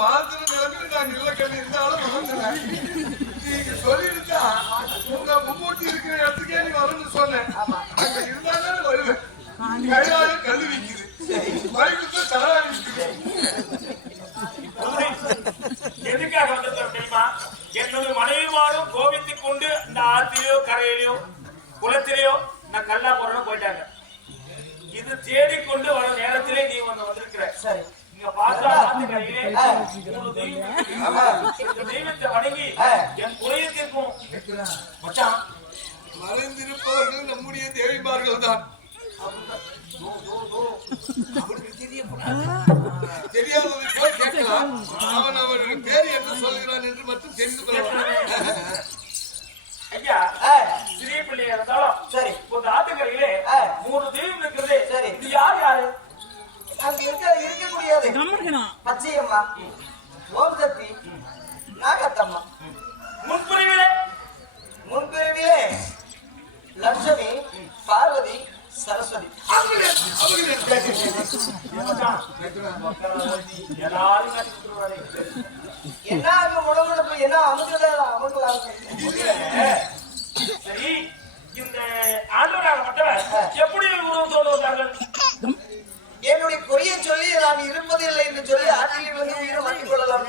வாழ்த்துற நிலைமையில நான் இல்ல கண்ணி இருந்தாலும் வளர்ந்துறேன். நீங்க சொல்லிருந்தா உங்க மும்மூட்டி இருக்கிற இடத்துக்கே நீ வரணும்னு சொன்னேன். அங்க இருந்தாலும் வருவேன். கையால கல்லு விக்குது, பைக்கு தலவாணி விக்குது. எதுக்காக வந்து தெரியுமா? என்னுடைய மனைவிமாரும் கோபித்துக் கொண்டு இந்த ஆத்திலையோ கரையிலையோ குளத்திலேயோ நான் கல்லா போறேன்னு போயிட்டாங்க. இது தேடிக்கொண்டு வரும் நேரத்திலே நீ வந்திருக்கிற. சரி, நீங்க பார்த்தா ஆத்துக்கரையிலே தெய்வத்தை வணங்கி என் குறையத்திற்கும் மச்சான் மறைந்திருப்பவர்கள் நம்முடைய தேவிமார்கள் தான். தெரியாததை போய் கேட்கலாம். அவன் பேர் என்ன சொல்கிறான் என்று மட்டும் தெரிந்து கொள்ளலாம். ஐயா, சிறிய பிள்ளையா இருந்தாலும் சரி, ஒரு ஆத்துக்கரையிலே 3 தெய்வம் இருக்கிறது. சரி, இது யார் யாரு? அங்க இருக்கக்கூடியது பச்சையம்மா, ஓம் சக்தி, நாகத்தம்மா. முன்பிரிவிலே லட்சுமி, பார்வதி, சரஸ்வதி. என்ன அங்க முடமுடப்பு என்ன அமுக்கலாம். சரி, இந்த ஆண்டவராக மற்றவர் எப்படி உருவத்தோடு வந்தார்கள்? என்னுடைய பொய்யை சொல்லி நான் இருப்பதில்லை என்று சொல்லி ஆற்றில் வந்து உயிரை மாற்றிக் கொள்ளலாம்.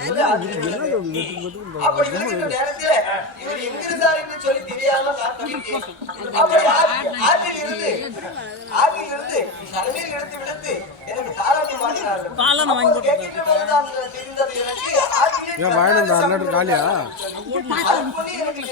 அப்படி இருக்கின்ற நேரத்தில் இவர் எங்கிருந்தார் என்று சொல்லி தெரியாம நான் தவித்தேன். அப்படி ஆற்றில் இருந்து தலைமையில் எடுத்து விடுத்து எனக்கு தாராட்டி மாட்டினார்கள். கேட்கின்ற போதுதான் தெரிந்தது எனக்கு ஆற்றிலே எனக்கு தெரியவில்லை.